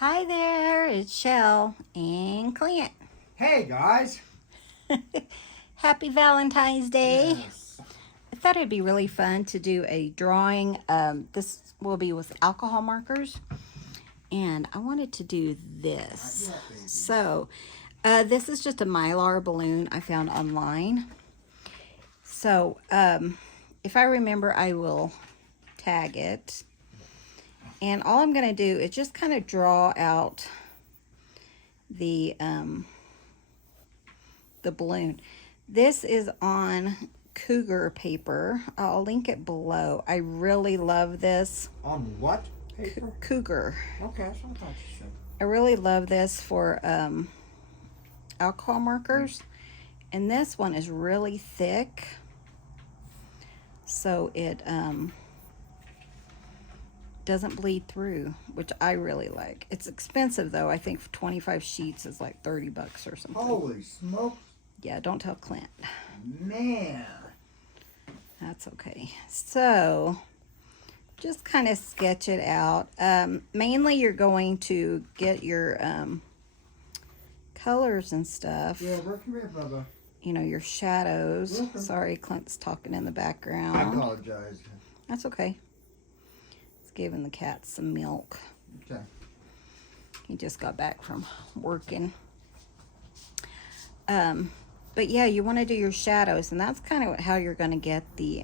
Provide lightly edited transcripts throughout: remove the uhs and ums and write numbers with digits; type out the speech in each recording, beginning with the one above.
Hi there, it's Shell and Clint. Hey guys. Happy Valentine's Day. Yes. I thought it'd be really fun to do a drawing. This will be with alcohol markers. And I wanted to do this. So, this is just a Mylar balloon I found online. So, if I remember, I will tag it. And all I'm going to do is just kind of draw out the balloon. This is on Cougar paper. I'll link it below. I really love this. On what paper? Cougar. Okay, that's what I thought you said. I really love this for alcohol markers. And this one is really thick. So it doesn't bleed through, which I really like. It's expensive though. I think 25 sheets is like 30 bucks or something. Holy smokes. Yeah, don't tell Clint. Man. That's okay. So, just kind of sketch it out. Mainly you're going to get your colors and stuff. Yeah, work here, Bubba. You know, your shadows. Okay. Sorry, Clint's talking in the background. I apologize. That's okay. It's giving the cat some milk. Okay. He just got back from working. But yeah, you want to do your shadows, and that's kind of how you're going to get the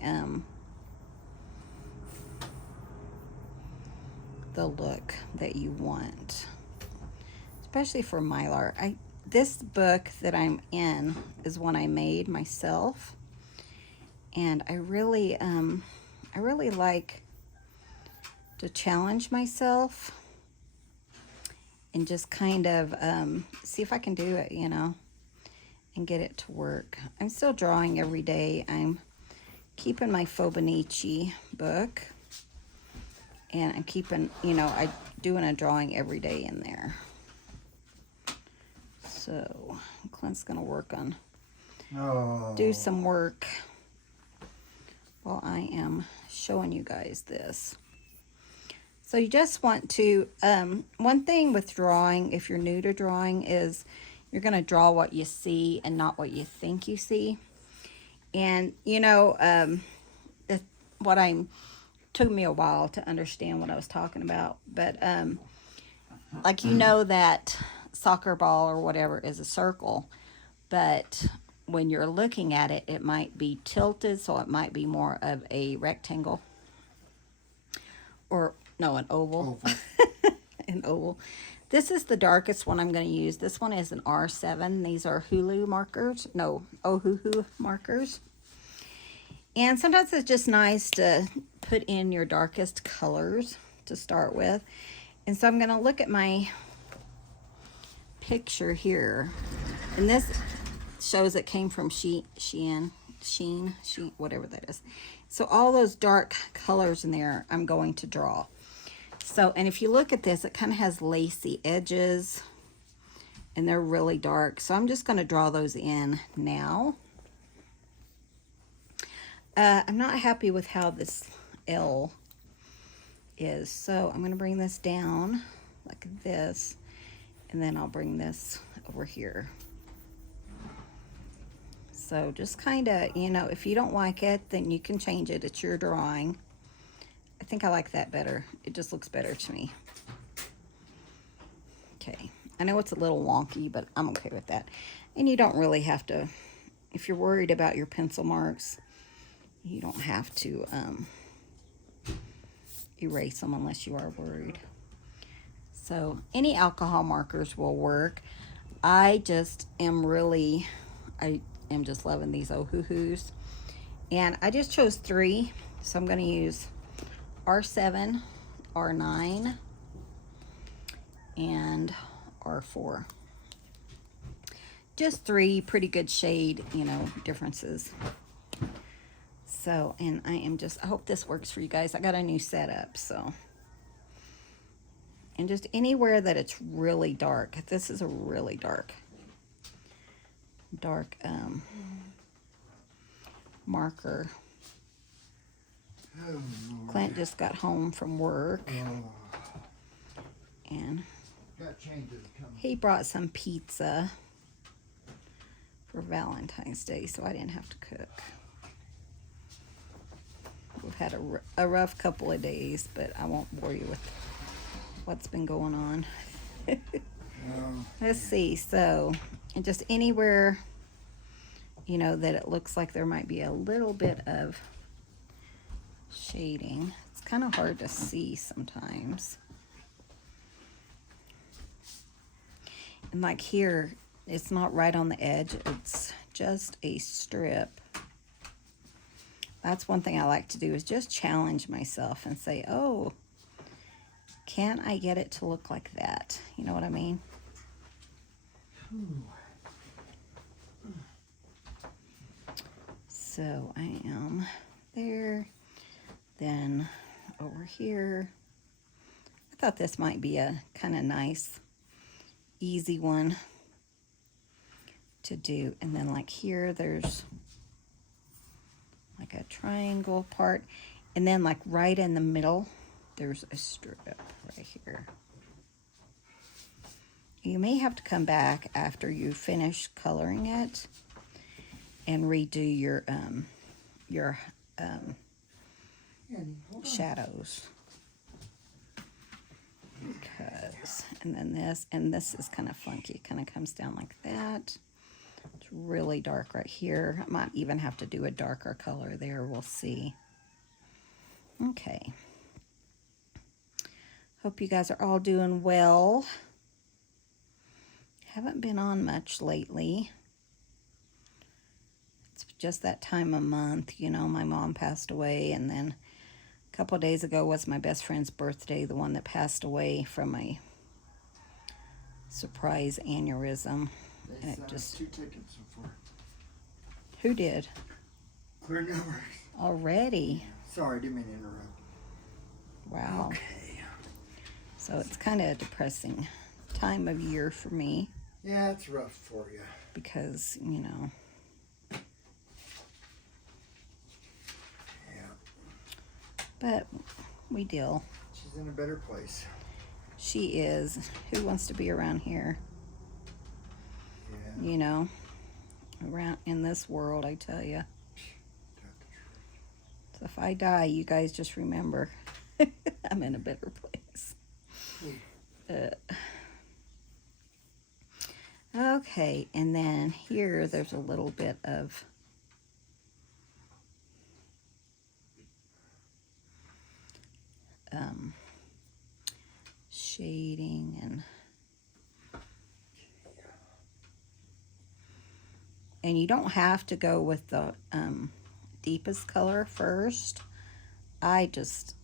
look that you want, especially for Mylar. This book that I'm in is one I made myself, and I really like to challenge myself and just kind of see if I can do it, you know, and get it to work. I'm still drawing every day. I'm keeping my Fibonacci book, and I'm keeping, you know, I doing a drawing every day in there. So Clint's gonna work on do some work while I am showing you guys this. So you just want to, one thing with drawing, if you're new to drawing, is you're going to draw what you see and not what you think you see. And, you know, took me a while to understand what I was talking about. But, like, you know that soccer ball or whatever is a circle. But when you're looking at it, it might be tilted, so it might be more of a rectangle. Or, no, an oval. An oval. This is the darkest one I'm going to use. This one is an R7. These are Ohuhu markers. And sometimes it's just nice to put in your darkest colors to start with. And so I'm going to look at my picture here. And this shows it came from Sheen, whatever that is. So all those dark colors in there, I'm going to draw. So, and if you look at this, it kind of has lacy edges, and they're really dark. So I'm just going to draw those in now. I'm not happy with how this L is, so I'm going to bring this down like this, and then I'll bring this over here. So just kind of, you know, if you don't like it, then you can change it. It's your drawing. I think I like that better. It just looks better to me. Okay. I know it's a little wonky, but I'm okay with that. And you don't really have to, if you're worried about your pencil marks, you don't have to erase them unless you are worried. So any alcohol markers will work. I am just loving these Ohuhus. And I just chose 3. So I'm going to use R7, R9, and R4. Just 3 pretty good shade, you know, differences. So, and I hope this works for you guys. I got a new setup, so. And just anywhere that it's really dark. This is a really dark marker. Clint just got home from work, and Got changes coming. He brought some pizza for Valentine's Day, so I didn't have to cook. We've had a rough couple of days, but I won't bore you with what's been going on. Let's see. So, and just anywhere, you know, that it looks like there might be a little bit of shading. It's kind of hard to see sometimes. And like here, it's not right on the edge. It's just a strip. That's one thing I like to do, is just challenge myself and say, oh, can I get it to look like that? You know what I mean? So I am there. Then over here, I thought this might be a kind of nice, easy one to do. And then like here, there's like a triangle part. And then like right in the middle, there's a strip right here. You may have to come back after you finish coloring it and redo your shadows. Because, and this is kind of funky. It kind of comes down like that. It's really dark right here. I might even have to do a darker color there. We'll see. Okay. Hope you guys are all doing well. Haven't been on much lately. It's just that time of month, you know. My mom passed away, and then a couple of days ago was my best friend's birthday, the one that passed away from a surprise aneurysm. They And it just, 2 tickets so far. who did? Clear numbers. Already? Sorry, didn't mean to interrupt. Wow. Okay. So it's kind of a depressing time of year for me, Yeah, it's rough for you. because, you know, Yeah. but we deal. She's in a better place. She is. Who wants to be around here? Yeah. You know, around in this world, I tell you. So if I die, you guys just remember I'm in a better place. Okay, and then here there's a little bit of shading, and you don't have to go with the deepest color first. I just,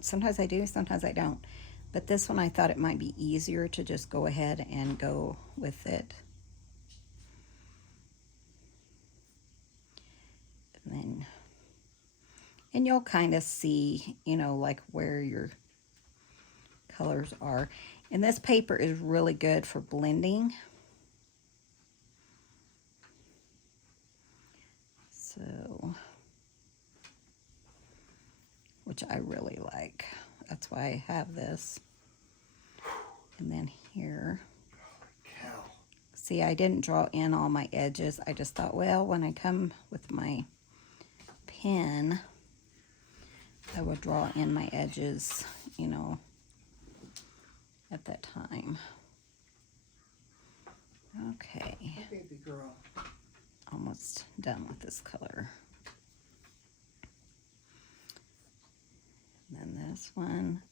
sometimes I do, sometimes I don't. But this one, I thought it might be easier to just go ahead and go with it. And you'll kind of see, you know, like where your colors are. And this paper is really good for blending. So, which I really like. That's why I have this. And then here. Cow. See, I didn't draw in all my edges. I just thought, well, when I come with my pen, I would draw in my edges, you know, at that time. Okay. Oh, baby girl. Almost done with this color. And then this one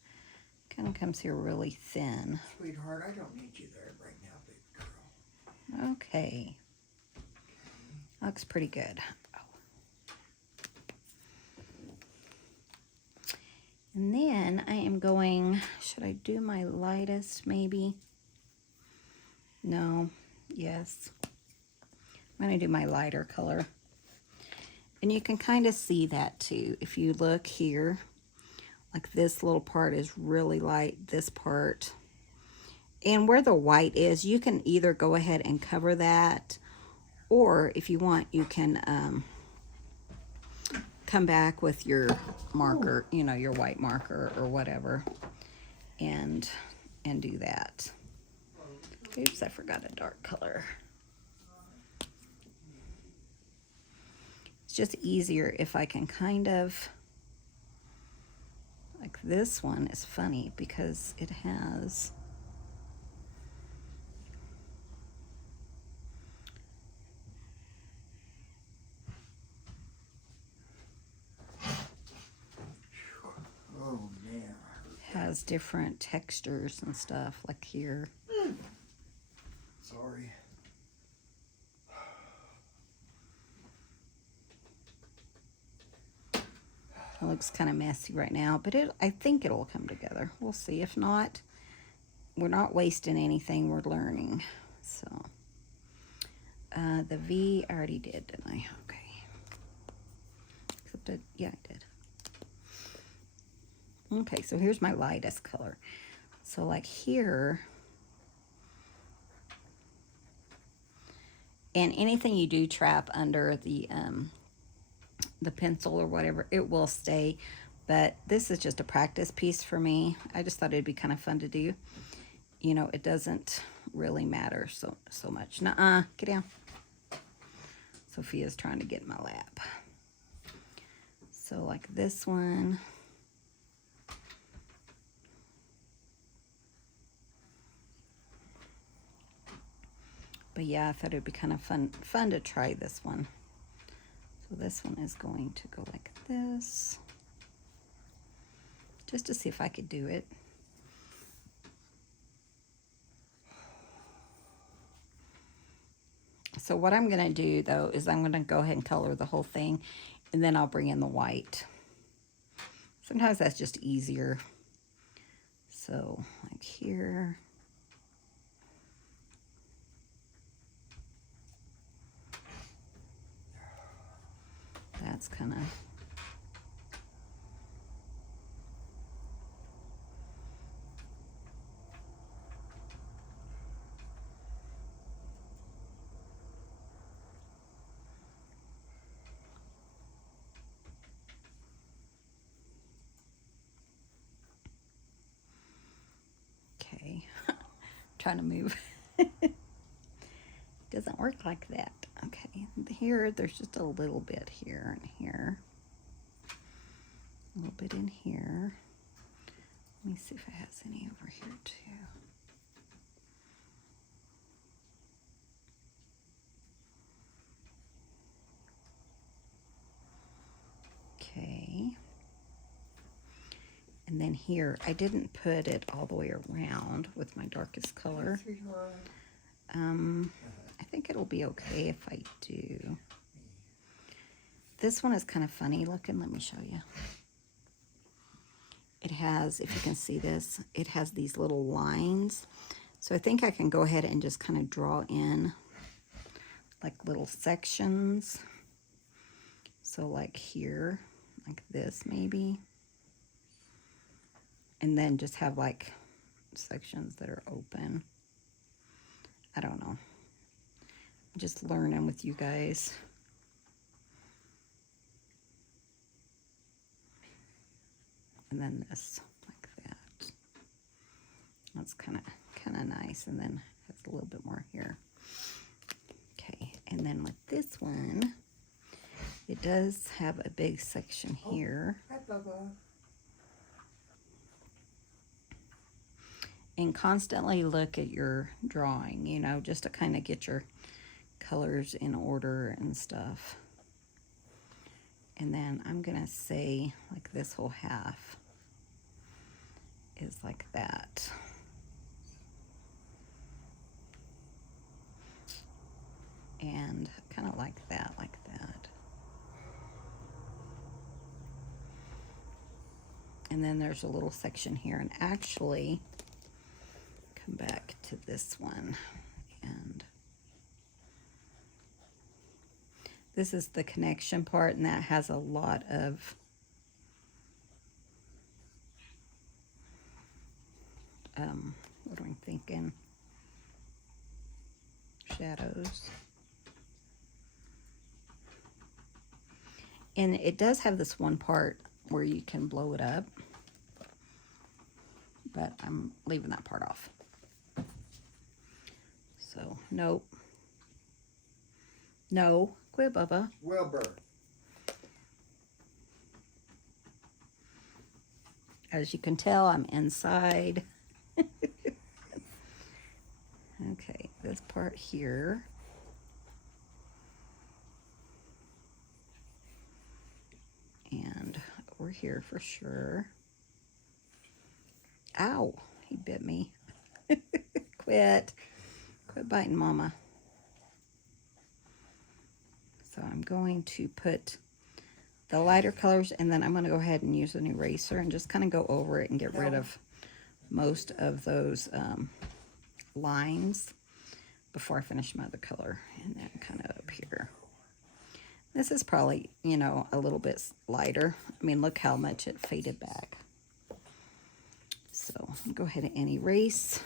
kind of comes here really thin. Sweetheart, I don't need you there right now, baby girl. Okay. Looks pretty good. And then I am going, should I do my lightest maybe? No, yes. I'm going to do my lighter color. And you can kind of see that too. If you look here, like this little part is really light, this part. And where the white is, you can either go ahead and cover that, or if you want, you can come back with your marker, you know, your white marker or whatever, and do that. Oops, I forgot a dark color. It's just easier if I can kind of, like this one is funny because it has Oh man. has different textures and stuff, like here. Sorry. It looks kind of messy right now, but I think it'll come together. We'll see. If not, we're not wasting anything. We're learning. So, the V I already did, didn't I? Okay. Except yeah, I did. Okay, so here's my lightest color. So like here, and anything you do trap under the pencil or whatever, it will stay. But this is just a practice piece for me. I just thought it'd be kind of fun to do. You know, it doesn't really matter so much. Nuh-uh, get down. Sophia's trying to get in my lap. So like this one. But yeah, I thought it'd be kind of fun to try this one. So this one is going to go like this. Just to see if I could do it. So what I'm going to do, though, is I'm going to go ahead and color the whole thing, and then I'll bring in the white. Sometimes that's just easier. So, like here. That's kind of... Okay. Trying to move. Doesn't work like that. Okay. Here, there's just a little bit here and here. A little bit in here. Let me see if it has any over here too. Okay. And then here, I didn't put it all the way around with my darkest color. I think it'll be okay if I do. This one is kind of funny looking. Let me show you. It has, if you can see this, it has these little lines. So I think I can go ahead and just kind of draw in like little sections. So like here, like this maybe. And then just have like sections that are open. I don't know. I'm just learning with you guys. And then this, like that. That's kind of nice. And then has a little bit more here. Okay, and then with this one, it does have a big section here. Hi, Bubba. And constantly look at your drawing, you know, just to kind of get your colors in order and stuff. And then I'm gonna say like this whole half is like that. And kind of like that, like that. And then there's a little section here, and actually come back to this one, and this is the connection part, and that has a lot of what am I thinking? Shadows. And it does have this one part where you can blow it up, but I'm leaving that part off. So, nope. No. Quit, Bubba. Wilbur. As you can tell, I'm inside. Okay, this part here. And over here for sure. Ow, he bit me. Quit. Quit biting, Mama. So I'm going to put the lighter colors, and then I'm going to go ahead and use an eraser and just kind of go over it and get rid of most of those lines before I finish my other color. And then kind of up here. This is probably, you know, a little bit lighter. I mean, look how much it faded back. So I'll go ahead and erase.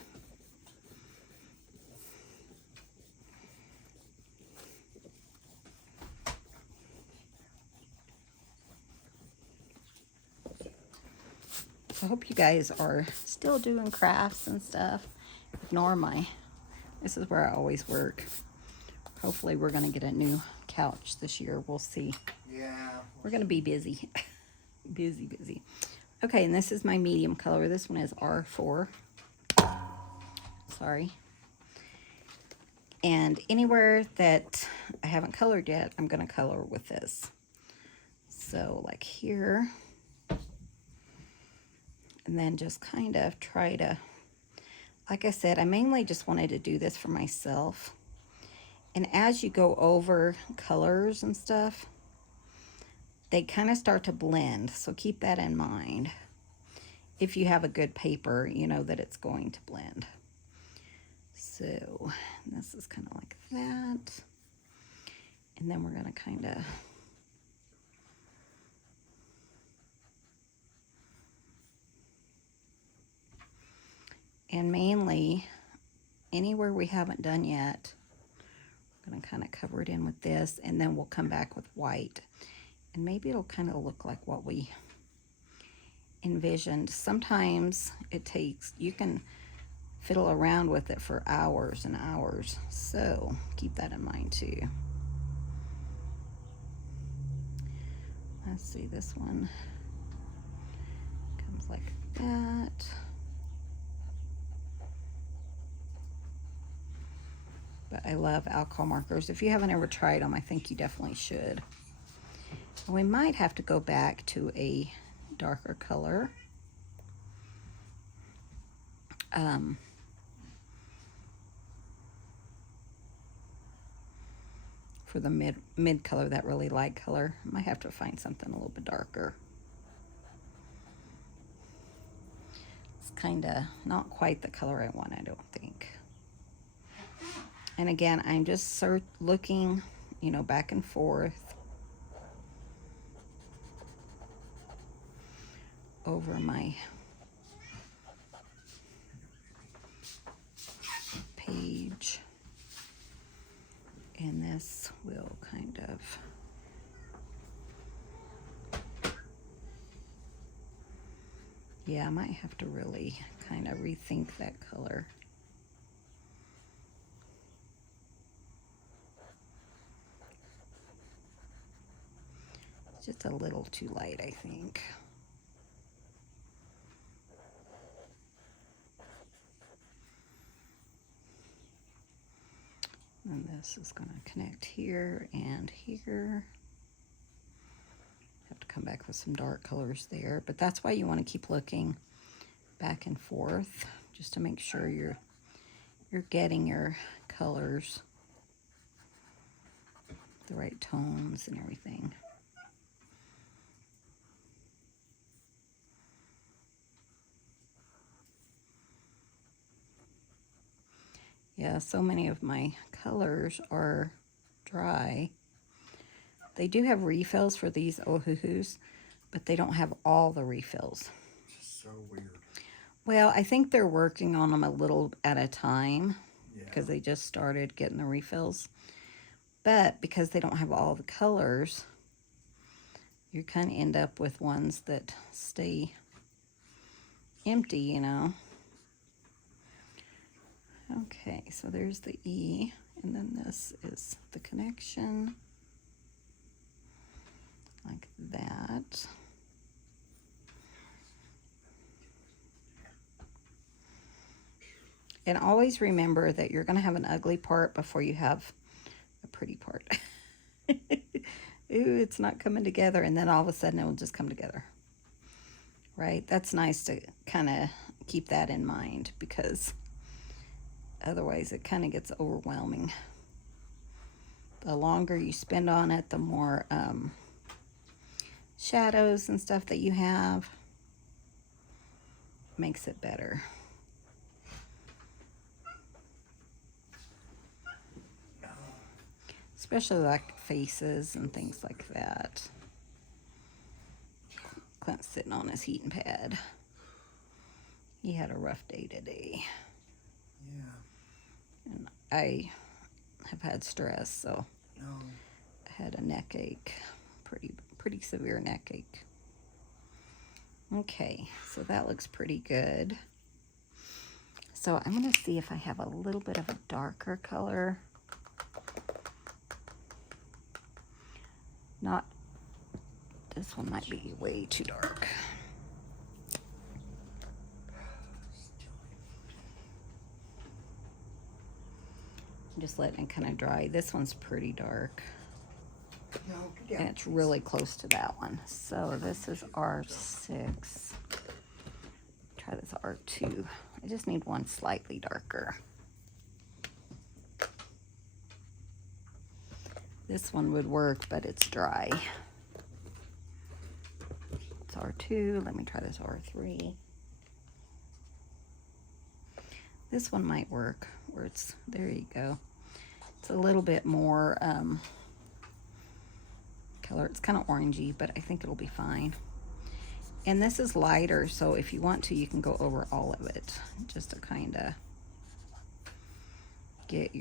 I hope you guys are still doing crafts and stuff. Ignore this is where I always work. Hopefully we're going to get a new couch this year. We'll see. Yeah. We're going to be busy. busy. Okay, and this is my medium color. This one is R4. Sorry. And anywhere that I haven't colored yet, I'm going to color with this. So like here. And then just kind of try to, like I said, I mainly just wanted to do this for myself. And as you go over colors and stuff, they kind of start to blend. So keep that in mind. If you have a good paper, you know that it's going to blend. So this is kind of like that. And then we're going to kind of and mainly anywhere we haven't done yet, I'm going to kind of cover it in with this, and then we'll come back with white. And maybe it'll kind of look like what we envisioned. Sometimes it takes, you can fiddle around with it for hours and hours. So keep that in mind too. Let's see, this one comes like that. But I love alcohol markers. If you haven't ever tried them, I think you definitely should. And we might have to go back to a darker color. For the mid color, that really light color. I might have to find something a little bit darker. It's kind of not quite the color I want, I don't think. And again, I'm just looking, you know, back and forth over my page. And this will kind of I might have to really kind of rethink that color. It's just a little too light, I think. And this is going to connect here and here. Have to come back with some dark colors there, but that's why you want to keep looking back and forth just to make sure you're getting your colors, the right tones and everything. Yeah, so many of my colors are dry. They do have refills for these Ohuhus, but they don't have all the refills. So weird. Well, I think they're working on them a little at a time because Yeah. they just started getting the refills. But because they don't have all the colors, you kind of end up with ones that stay empty, you know. Okay, so there's the E, and then this is the connection, like that. And always remember that you're going to have an ugly part before you have a pretty part. Ooh, it's not coming together, and then all of a sudden it will just come together. Right? That's nice to kind of keep that in mind, because otherwise it kind of gets overwhelming. The longer you spend on it, the more shadows and stuff that you have. Makes it better. Especially like faces and things like that. Clint's sitting on his heating pad. He had a rough day today. Yeah. And I have had stress, so No. I had a neck ache. Pretty severe neck ache. Okay, so that looks pretty good. So I'm going to see if I have a little bit of a darker color. Not, this one might be way too dark. I'm just letting it kind of dry. This one's pretty dark. No, get down. And it's really close to that one. So this is R6. Try this R2. I just need one slightly darker. This one would work, but it's dry. It's R2. Let me try this R3. This one might work, where it's, there you go. It's a little bit more color. It's kind of orangey, but I think it'll be fine. And this is lighter, so if you want to, you can go over all of it, just to kind of get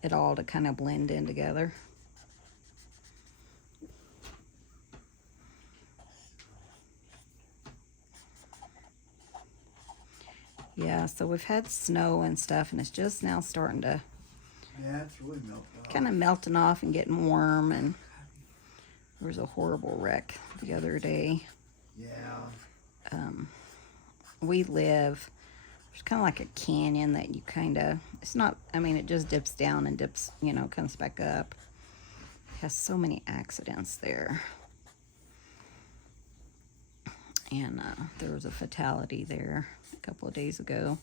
it all to kind of blend in together. Yeah, so we've had snow and stuff, and it's just now starting to Yeah, it's really melted off. kind of melting off and getting warm. And there was a horrible wreck the other day. Yeah. We live, there's kind of like a canyon that you kind of, it's not, I mean, it just dips down and dips, you know, comes back up. It has so many accidents there. And there was a fatality there a couple of days ago.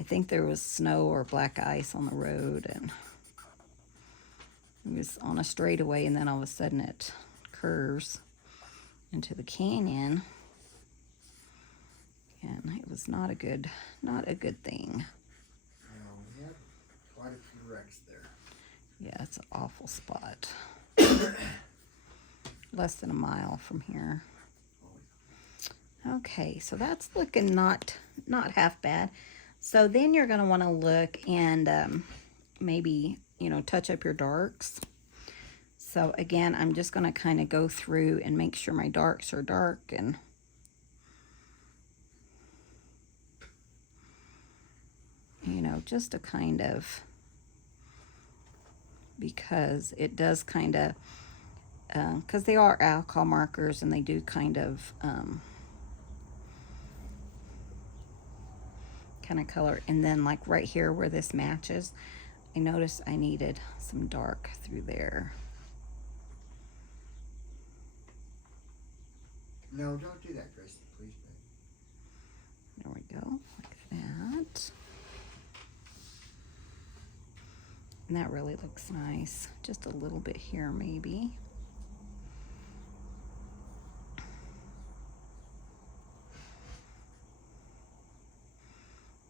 I think there was snow or black ice on the road, and it was on a straightaway, and then all of a sudden it curves into the canyon, and it was not a good thing. No, we had quite a few wrecks there. Yeah, it's an awful spot. Less than a mile from here. Okay, so that's looking not half bad. So then you're going to want to look and maybe, you know, touch up your darks. So again, I'm just going to kind of go through and make sure my darks are dark, and you know, just to kind of, because it does kind of, because they are alcohol markers, and they do kind of color. And then like right here where this matches, I noticed I needed some dark through there. No, don't do that, Gracie, please, babe. There we go, like that. And that really looks nice. Just a little bit here maybe.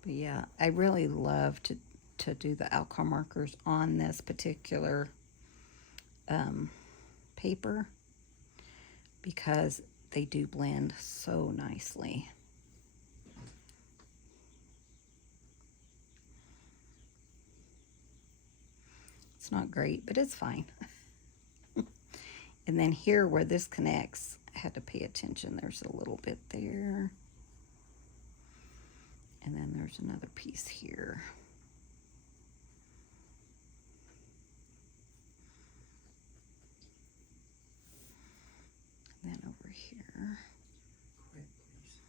But yeah, I really love to do the alcohol markers on this particular paper, because they do blend so nicely. It's not great, but it's fine. And then here where this connects, I had to pay attention. There's a little bit there. there's another piece here. And then over here. Quiet, please.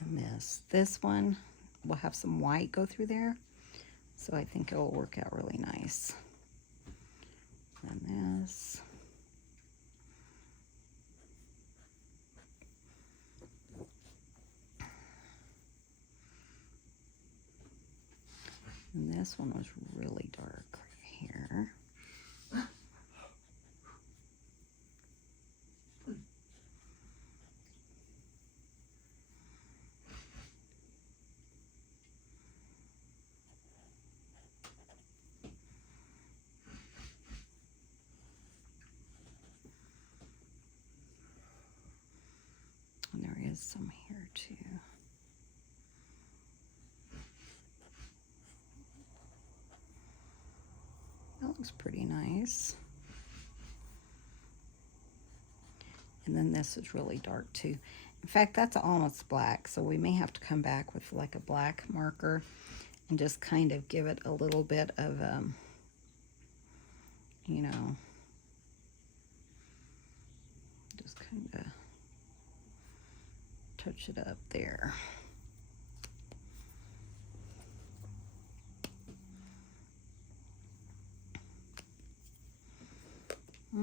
And then this one will have some white go through there. So I think it will work out really nice. And this. And this one was really dark right here. And there is some here too. That looks pretty nice. And then this is really dark too. In fact, that's almost black, so we may have to come back with like a black marker and just kind of give it a little bit of, you know, just kind of touch it up there.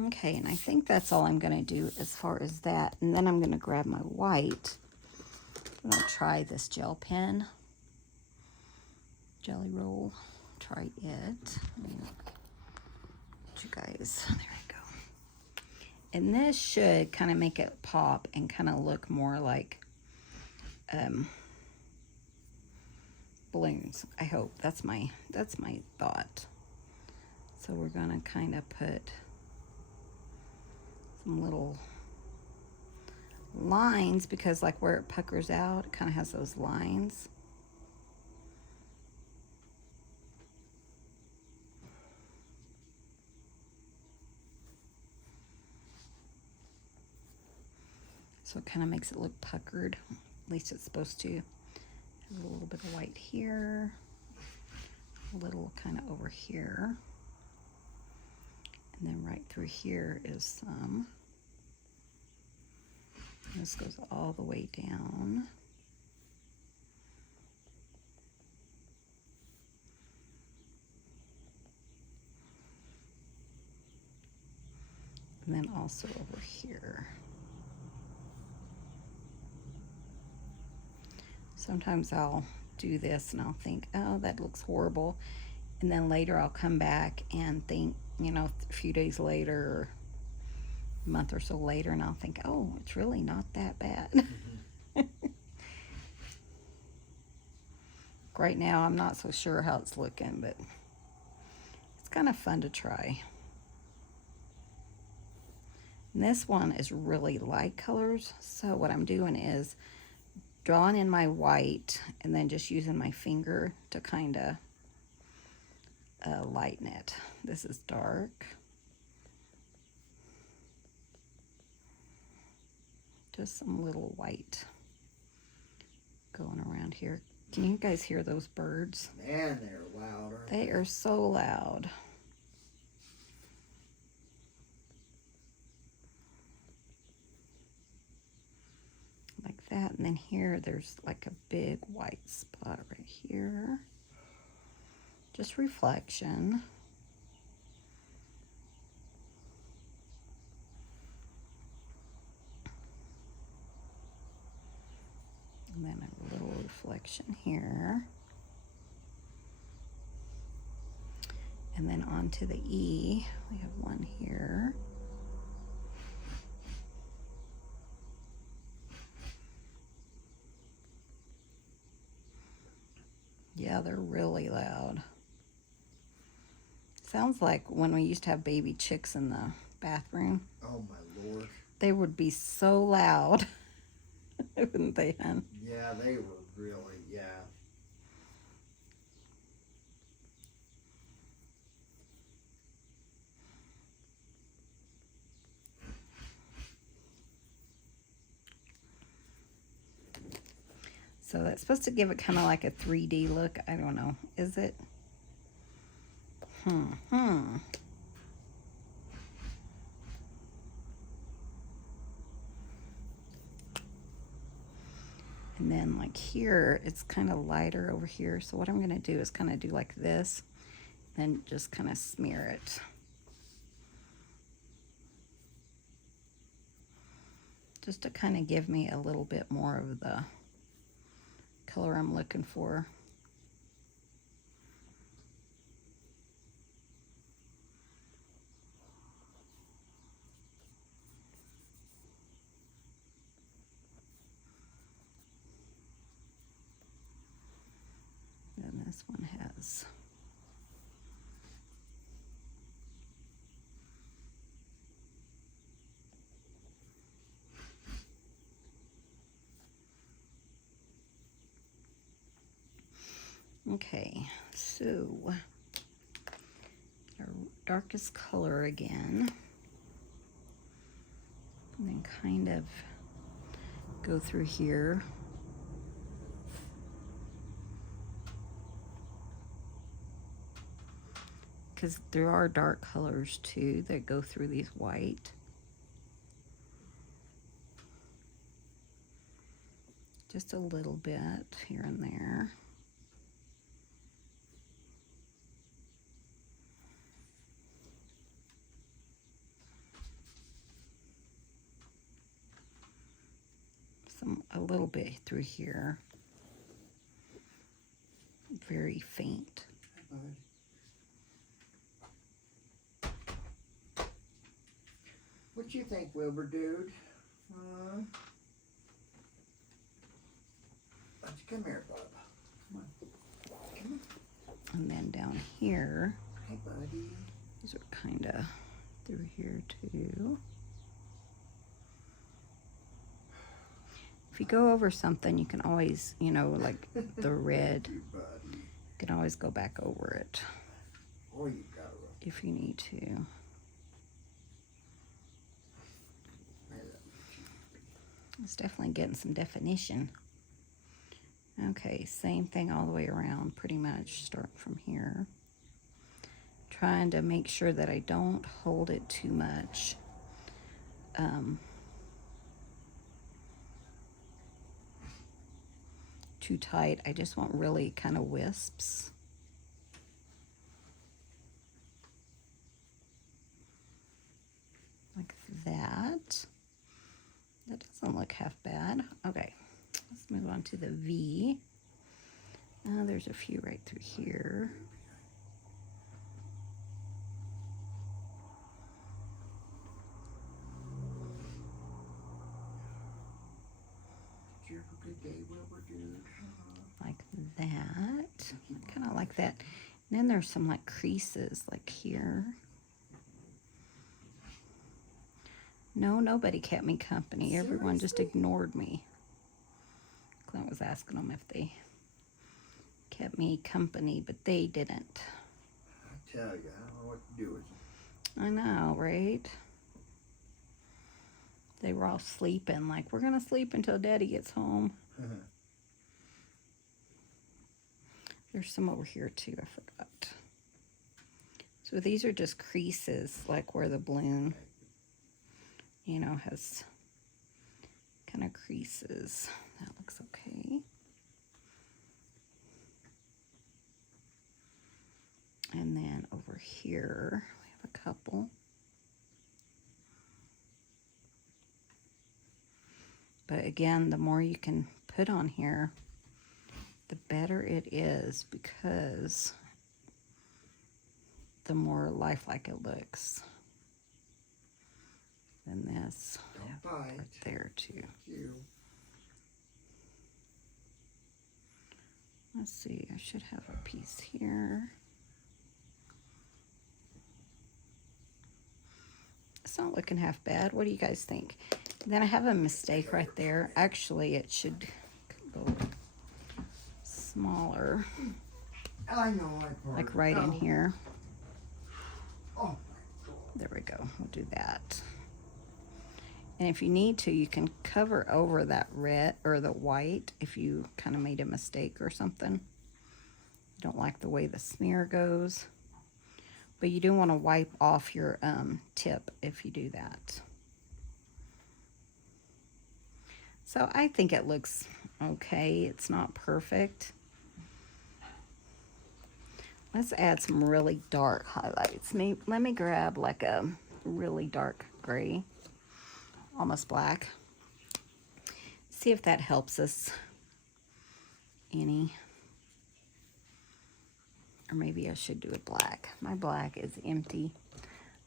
Okay, and I think that's all I'm going to do as far as that. And then I'm going to grab my white. I'm going to try this gel pen. Jelly roll. Try it. You guys, there we go. And this should kind of make it pop and kind of look more like balloons. I hope. That's my thought. So we're going to kind of put some little lines, because like where it puckers out, it kind of has those lines. So it kind of makes it look puckered. At least it's supposed to. Have a little bit of white here. A little kind of over here. And then right through here is some. And this goes all the way down. And then also over here. Sometimes I'll do this and I'll think, oh, that looks horrible. And then later I'll come back and think, you know, a few days later, or a month or so later, and I'll think, oh, it's really not that bad. Mm-hmm. Right now, I'm not so sure how it's looking, but it's kind of fun to try. And this one is really light colors, so what I'm doing is drawing in my white and then just using my finger to kind of lighten it. This is dark. Just some little white going around here. Can you guys hear those birds? Man, they're loud, aren't they? They are so loud. Like that. And then here, there's like a big white spot right here. Just reflection. And then a little reflection here. And then onto the E, we have one here. Yeah, they're really loud. Sounds like when we used to have baby chicks in the bathroom. Oh my Lord. They would be so loud. Wouldn't they, hon? Yeah, they were really, yeah. So that's supposed to give it kind of like a 3D look. I don't know. Is it? And then like here, it's kind of lighter over here. So what I'm going to do is kind of do like this, then just kind of smear it. Just to kind of give me a little bit more of the color I'm looking for. And this one has okay, so our darkest color again, and then kind of go through here. Because there are dark colors too that go through these white. Just a little bit here and there. A little bit through here. Very faint. What you think, Wilbur, dude? Let's come here, bub. Come on. Come on. And then down here, Hey, buddy. these are kind of through here too. If you go over something, you can always, you know, like the red, You, buddy. you can always go back over it Boy, you got it. if you need to. It's definitely getting some definition. Okay, same thing all the way around, pretty much, start from here. Trying to make sure that I don't hold it too much. Too tight. I just want really kind of wisps. Like that. That doesn't look half bad. Okay, let's move on to the V. There's a few right through here. Did you have a good day, Wilbur, dude? Like that. Kind of like that. And then there's some like creases like here. No, nobody kept me company. Everyone just ignored me. Clint was asking them if they kept me company, but they didn't. I tell you, I don't know what to do with it. I know, right? They were all sleeping, like, we're gonna sleep until Daddy gets home. There's some over here too, I forgot. So these are just creases, like where the balloon, you know, has kind of creases. That looks okay. And then over here, we have a couple. But again, the more you can put on here, the better it is, because the more lifelike it looks. And this Don't bite. right there too. Thank you. Let's see, I should have a piece here. It's not looking half bad. What do you guys think? Then I have a mistake right there. Actually, it should go smaller, I know, like right in here. Oh, my God. There we go. We'll do that. And if you need to, you can cover over that red or the white if you kind of made a mistake or something. You don't like the way the smear goes. But you do want to wipe off your tip if you do that. So I think it looks okay. It's not perfect. Let's add some really dark highlights. Let me grab like a really dark gray, almost black. See if that helps us any. Or maybe I should do a black. My black is empty.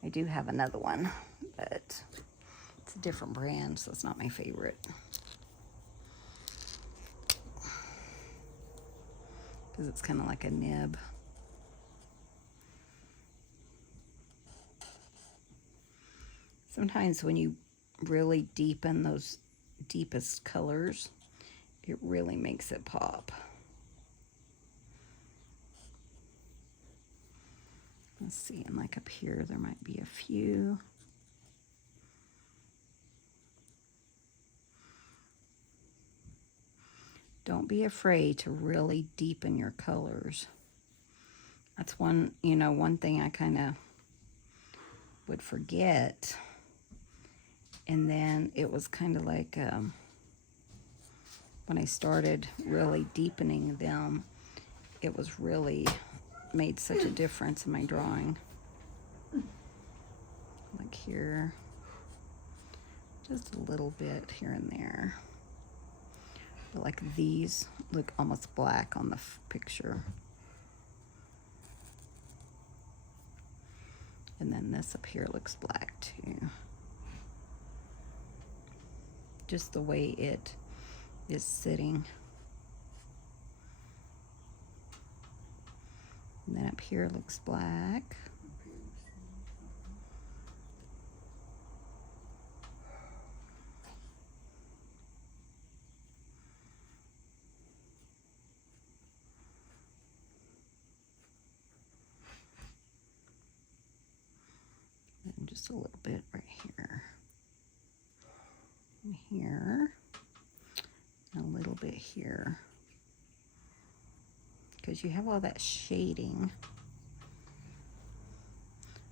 I do have another one, but it's a different brand, so it's not my favorite. Because it's kind of like a nib. Sometimes when you really deepen those deepest colors, it really makes it pop. Let's see, and like up here, there might be a few. Don't be afraid to really deepen your colors. That's one thing I kind of would forget. And then it was kind of like when I started really deepening them, it was really made such a difference in my drawing. Like here, just a little bit here and there. But like these look almost black on the picture. And then this up here looks black too. Just the way it is sitting. And then up here looks black. And just a little bit right here. And here. And a little bit here. Because you have all that shading.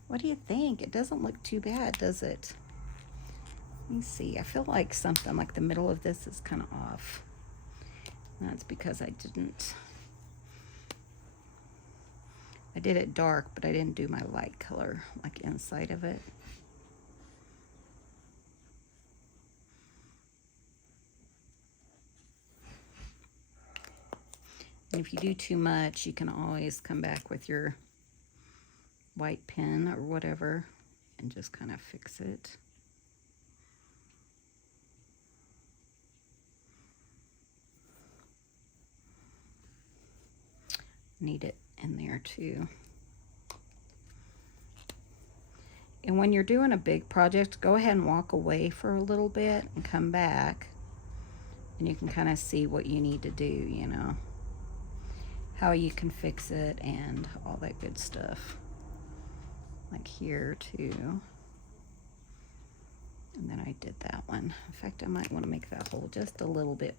What do you think? It doesn't look too bad, does it? Let me see. I feel like something like the middle of this is kind of off. And that's because I did it dark, but I didn't do my light color like inside of it. And if you do too much, you can always come back with your white pen or whatever and just kind of fix it. Need it in there too. And when you're doing a big project, go ahead and walk away for a little bit and come back, and you can kind of see what you need to do, you know, how you can fix it and all that good stuff. Like here too. And then I did that one. In fact, I might want to make that hole just a little bit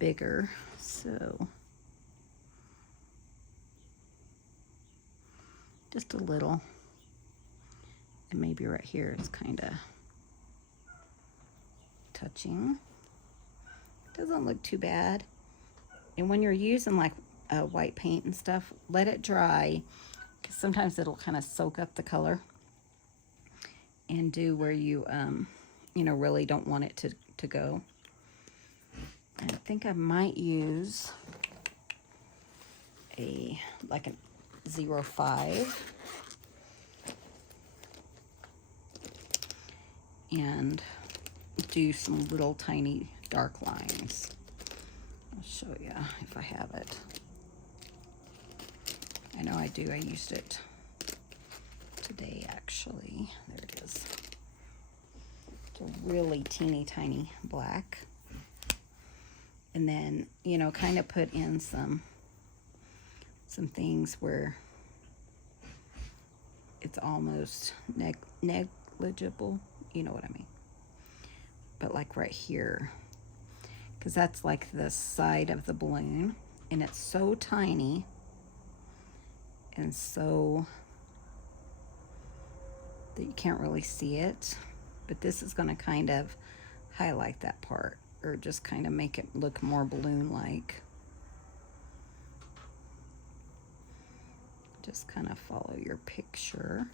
bigger. So just a little. And maybe right here it's kind of touching. Doesn't look too bad. And when you're using like white paint and stuff, let it dry, because sometimes it'll kind of soak up the color and do where you really don't want it to go. And I think I might use like a 05 and do some little tiny dark lines. I'll show you if I have it. I know I do. I used it today, actually. There it is. It's a really teeny tiny black. And then, kind of put in some things where it's almost negligible. You know what I mean. but like right here, because that's like the side of the balloon, and it's so tiny and so that you can't really see it. But this is going to kind of highlight that part, or just kind of make it look more balloon-like. Just kind of follow your picture.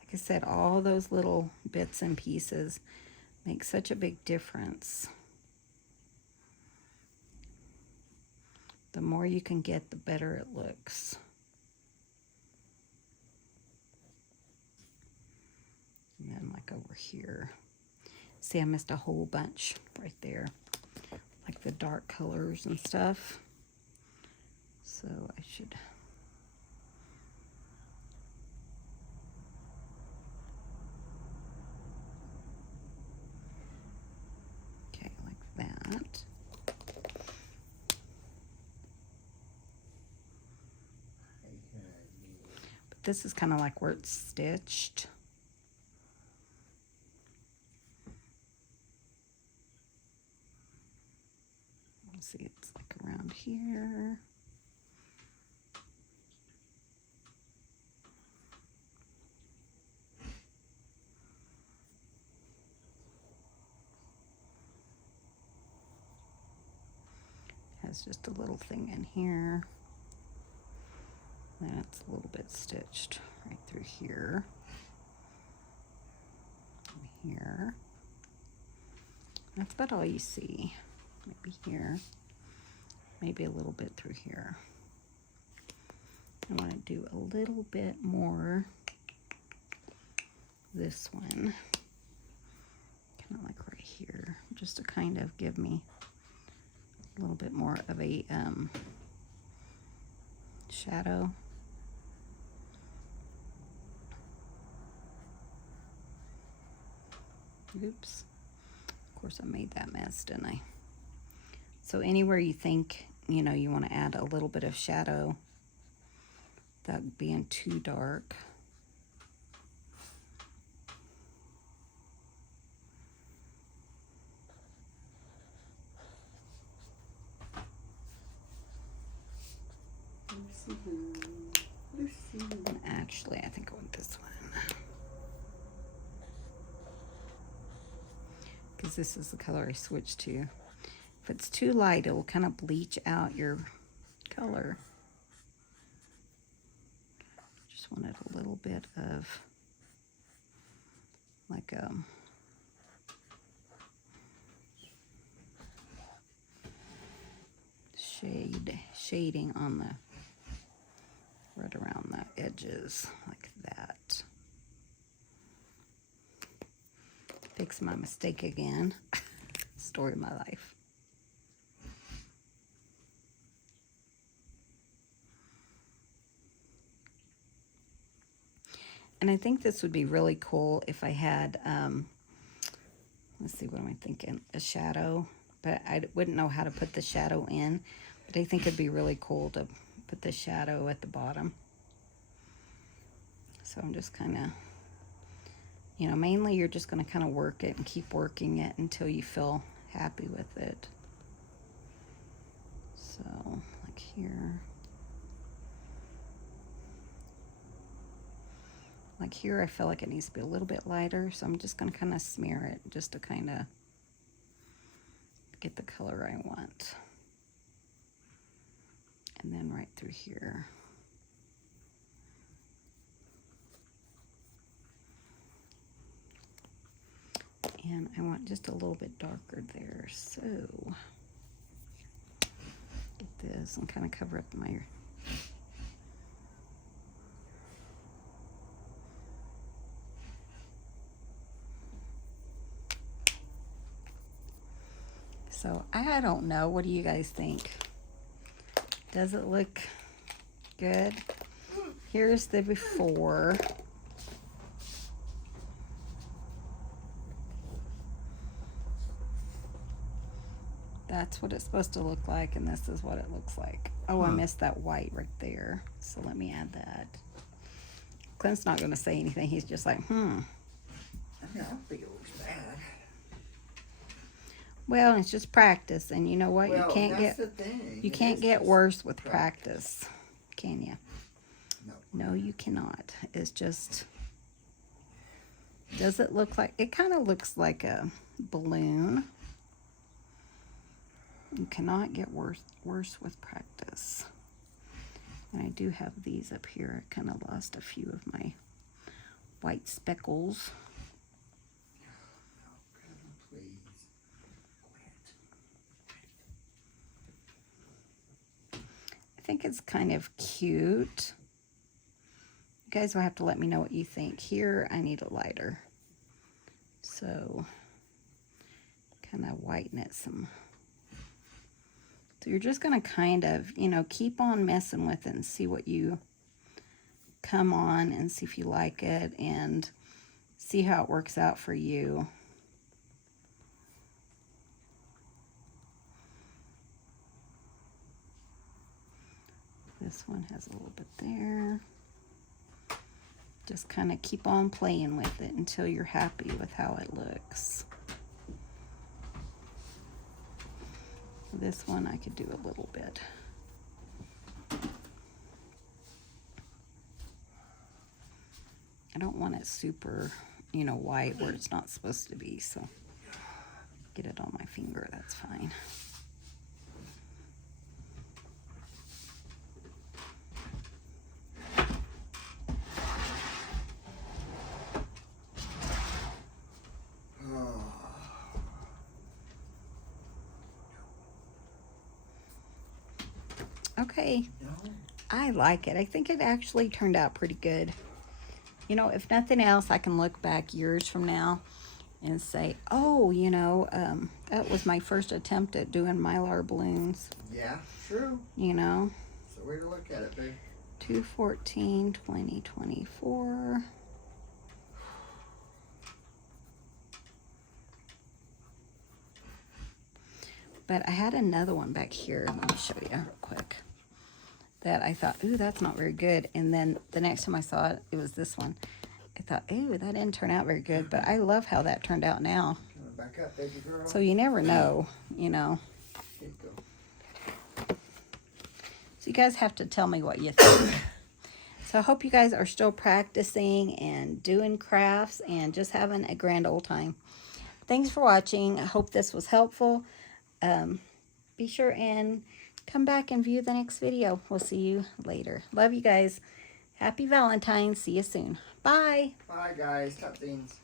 Like I said, all those little bits and pieces make such a big difference. The more you can get, the better it looks. And then like over here. See, I missed a whole bunch right there. Like the dark colors and stuff. So I should... Okay, like that. But this is kind of like where it's stitched. See, it's like around here. Has just a little thing in here. Then it's a little bit stitched right through here. And here. That's about all you see. Maybe here. Maybe a little bit through here. I want to do a little bit more this one. Kind of like right here. Just to kind of give me a little bit more of a shadow. Oops. Of course I made that mess, didn't I? So anywhere you think, you know, you want to add a little bit of shadow without being too dark. And actually, I think I want this one. Because this is the color I switched to. If it's too light, it will kind of bleach out your color. Just wanted a little bit of like shading on the right around the edges like that. Fix my mistake again. Story of my life. And I think this would be really cool if I had, let's see, what am I thinking? A shadow, but I wouldn't know how to put the shadow in. But I think it'd be really cool to put the shadow at the bottom. So I'm just kind of, you know, mainly you're just going to kind of work it and keep working it until you feel happy with it. So, like here. Like here, I feel like it needs to be a little bit lighter, so I'm just going to kind of smear it just to kind of get the color I want. And then right through here. And I want just a little bit darker there, so get this and kind of cover up my so I don't know. What do you guys think? Does it look good? Here's the before. That's what it's supposed to look like, and this is what it looks like. Oh, I missed that white right there. So let me add that. Clint's not going to say anything. He's just like, I mean, I'll feel Well, it's just practice, and you know what? Well, you can't that's get the thing. you It can't is get just worse with practice, can you? No. No, you cannot. It's just. Does it look like? It kind of looks like a balloon. You cannot get worse with practice. And I do have these up here. I kind of lost a few of my white speckles. Please quit. I think it's kind of cute. You guys will have to let me know what you think. Here, I need a lighter. So, kind of whiten it some. So you're just going to kind of, you know, keep on messing with it and see what you come on and see if you like it and see how it works out for you. This one has a little bit there. Just kind of keep on playing with it until you're happy with how it looks. This one I could do a little bit. I don't want it super, you know, white where it's not supposed to be, so get it on my finger, that's fine. Okay, No. I like it. I think it actually turned out pretty good. You know, if nothing else, I can look back years from now and say, oh, you know, that was my first attempt at doing Mylar balloons. Yeah, true. You know. It's the way to look at it, babe. 2/14/2024. But I had another one back here. Let me show you real quick. That I thought, ooh, that's not very good. And then the next time I saw it, it was this one. I thought, ooh, that didn't turn out very good. But I love how that turned out now. Coming back up, baby girl. So you never know, you know. There you go. So you guys have to tell me what you think. So I hope you guys are still practicing and doing crafts and just having a grand old time. Thanks for watching. I hope this was helpful. Be sure and come back and view the next video. We'll see you later. Love you guys. Happy Valentine's. See you soon. Bye. Bye, guys. Top things.